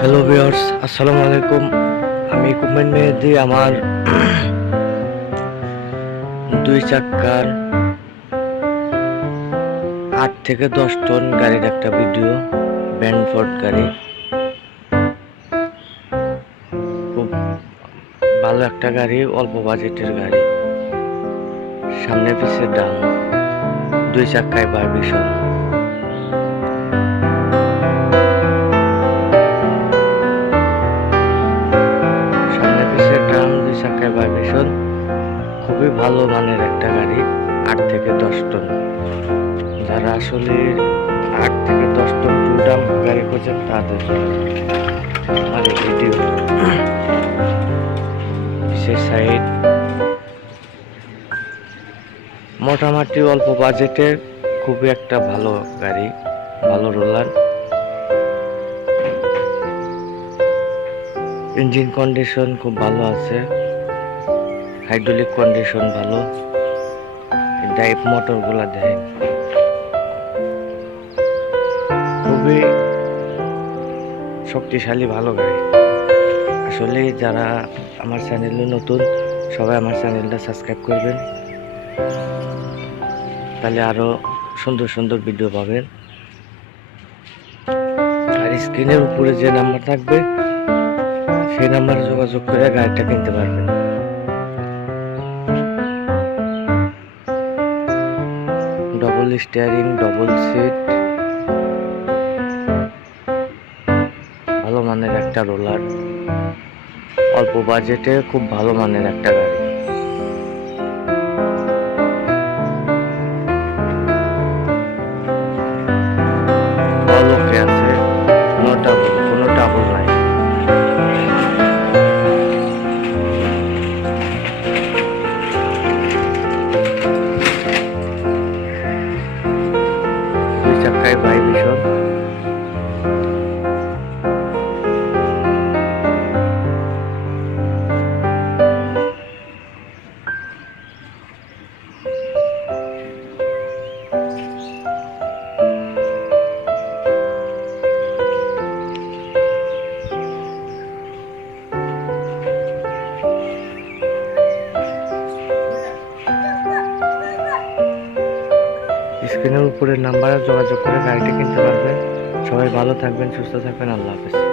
Hello viewers, আসসালামু আলাইকুম। আমি কুমেন মেহেদি আমার দুই চাক্কার 8 থেকে 10 টন গাড়ির একটা ভিডিও। ব্যানফোর্ড গাড়ি, খুব ভালো একটা গাড়ি, অল্প বাজেটের গাড়ি। সামনে পিছে ডাম, দুই চাক্কায় ভাইব্রেশন। সামনে পিছে ডাম, দুই চাক্কায় ভাইব্রেশন। খুবই ভালো মানের একটা গাড়ি, 8 থেকে 10 টন। যারা আসলে 8 থেকে 10 টন টু ডাম গাড়ি খোঁজেন তাদের আমার এই ভিডিও। বিশেষ সাইড মোটামুটি অল্প বাজেটে খুবই একটা ভালো গাড়ি, ভালো রোলার। ইঞ্জিন কন্ডিশন খুব ভালো আছে, হাইড্রোলিক কন্ডিশন ভালো। ড্রাইভ মোটরগুলা দেয়, খুবই শক্তিশালী ভালো গাড়ি। আসলে যারা আমার চ্যানেলে নতুন, সবাই আমার চ্যানেলটা সাবস্ক্রাইব করবেন, তাহলে আরো সুন্দর সুন্দর ভিডিও পাবেন। আর স্ক্রিনের উপরে যে নাম্বার থাকবে সেই নাম্বারে যোগাযোগ করে গাড়িটা কিনতে পারবেন। ডবল স্টিয়ারিং, ডবল সিট, ভালো মানের একটা রোলার, অল্প বাজেটে খুব ভালো মানের একটা গাড়ি। অল ওকে আছে, কোনো ট্রাবল নাই। দুই চাক্কায় ভাইব্রেশন। স্ক্রিনের উপরে নাম্বারে যোগাযোগ করে গাড়িটি কিনতে পারবেন। সবাই ভালো থাকবেন, সুস্থ থাকবেন। আল্লাহ হাফেজ।